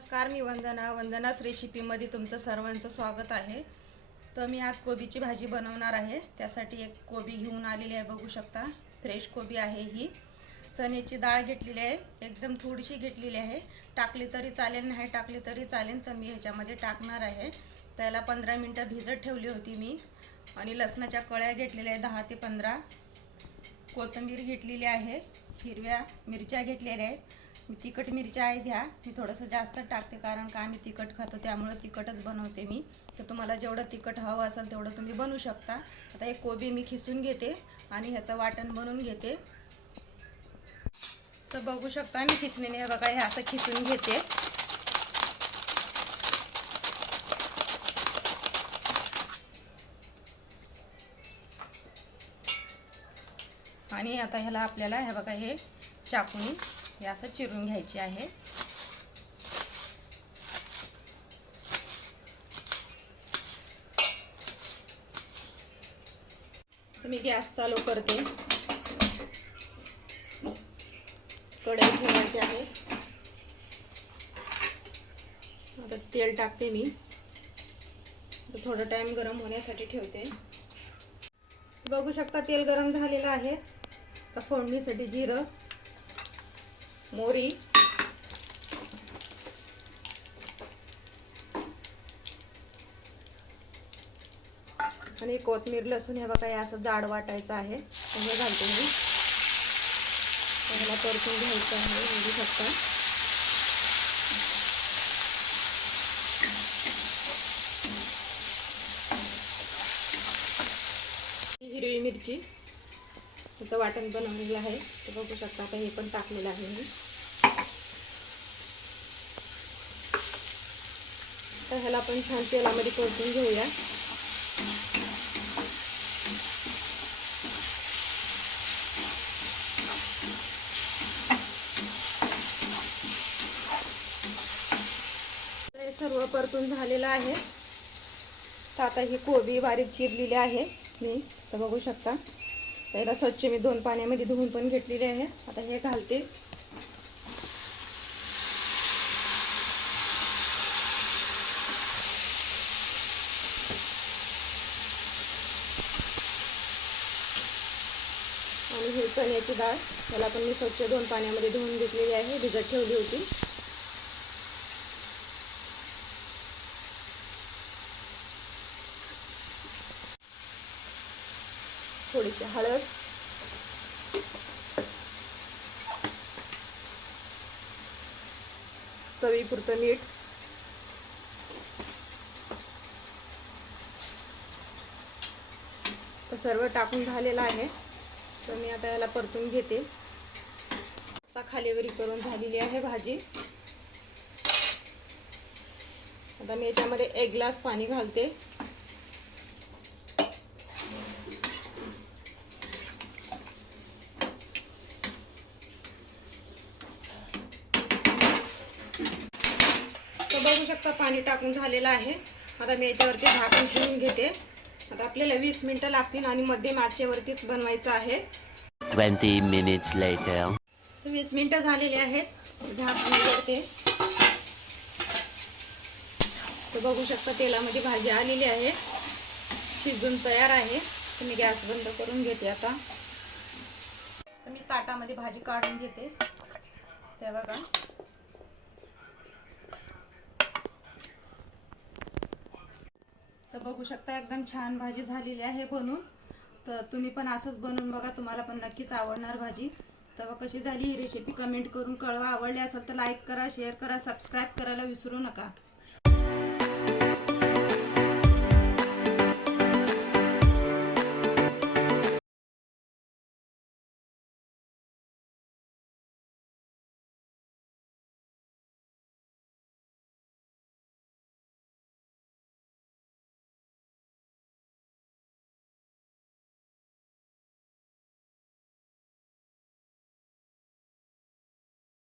नमस्कार, मी वंदनास रेसिपीमध्ये तुमचं सर्वांचं स्वागत आहे। तर मी आज कोबीची भाजी बनवणार आहे। त्यासाठी एक कोबी घेऊन आलेली आहे, बघू शकता फ्रेश कोबी आहे ही। चण्याची डाळ घेतलेली आहे, एकदम थोडीशी घेतलेली आहे, टाकली तरी चालेल नाही टाकली तरी चालेल। तर मी ह्याच्यामध्ये टाकणार आहे। त्याला 15 मिनिटं भिजत ठेवली होती मी। आणि लसणाच्या कळ्या घेतलेल्या आहे 10 ते 15, कोथिंबीर घेतलेली आहे, हिरव्या मिरच्या घेतलेल्या आहेत। मी तिखट मिरच्या आहे द्या, मी थोडंसं जास्त टाकते कारण का आम्ही तिखट खातो, त्यामुळे तिखटच बनवते मी। तर तुम्हाला जेवढं तिखट हवं असेल तेवढं तुम्ही बनवू शकता। आता एक कोबी मी खिसून घेते आणि ह्याचं वाटण बनवून घेते। तर बघू शकता मी खिसणीने हे बघा, हे असं खिसून घेते। आणि आता ह्याला आपल्याला हे बघा, हे चाकूने हे असं चिरून घ्यायचे आहे। मी गॅस चालू करते, कढई ठेवायची आहे। आता तेल टाकते मी, थोडा टाइम गरम होण्यासाठी ठेवते। बघू शकता तेल गरम झालेलं आहे। तर फोडणीसाठी जिरं, मोहरी, आणि कोथिंबीर, लसूण हे बघा, हे असं जाड वाटायचं आहे। हे घालते मी, त्याला परतून घ्यायचं आहे। बघू शकता हिरवी मिरची, त्याचं वाटण बनवलेलं आहे। ते बघू शकता, आता हे पण टाकलेलं आहे मी। तर ह्याला आपण छान तेलामध्ये परतून घेऊया। हे सर्व परतून झालेलं आहे। तर आता ही कोबी बारीक चिरलेली आहे मी, तर बघू शकता। त्याला स्वच्छ मी 2 पाण्यामध्ये धुवून पण घेतलेले आहे। आता हे घालते। आणि ही चण्याची डाळ, त्याला पण मी स्वच्छ 2 पाण्यामध्ये धुवून घेतलेली आहे, भिजत ठेवली होती। थोडीशी हळद, चवीपुरतं मीठ, तर सर्व टाकून झालेलं आहे। तर मी आता याला परतून घेते। आता खालीवरी करून झालेली आहे भाजी। आता मी याच्यामध्ये 1 ग्लास पाणी घालते। तर बघू शकता पाणी टाकून झालेलं आहे। आता मी याच्यावरती झाकण ठेवून घेते। आता आपल्याला 20 मिनिटं लागतील आणि मध्यम आचेवरतीच बनवायचं आहे। 20 minutes later. 20 मिनिटं झालेली आहेत, झाकण उघडते। तर बघू शकता तेलामध्ये भाजी आलेली आहे, शिजून तयार आहे। तर मी गॅस बंद करून घेते आता। तर मी ताटामध्ये भाजी काढून घेते, ते बघा। तर बघू शकता एकदम छान भाजी झालेली आहे बनवून। तर तुम्ही पण असंच बनवून बघा, तुम्हाला पण नक्कीच आवडणार भाजी। तर कशी झाली ही रेसिपी कमेंट करून कळवा। आवडली असेल तर लाईक करा, शेअर करा, सबस्क्राईब करायला विसरू नका।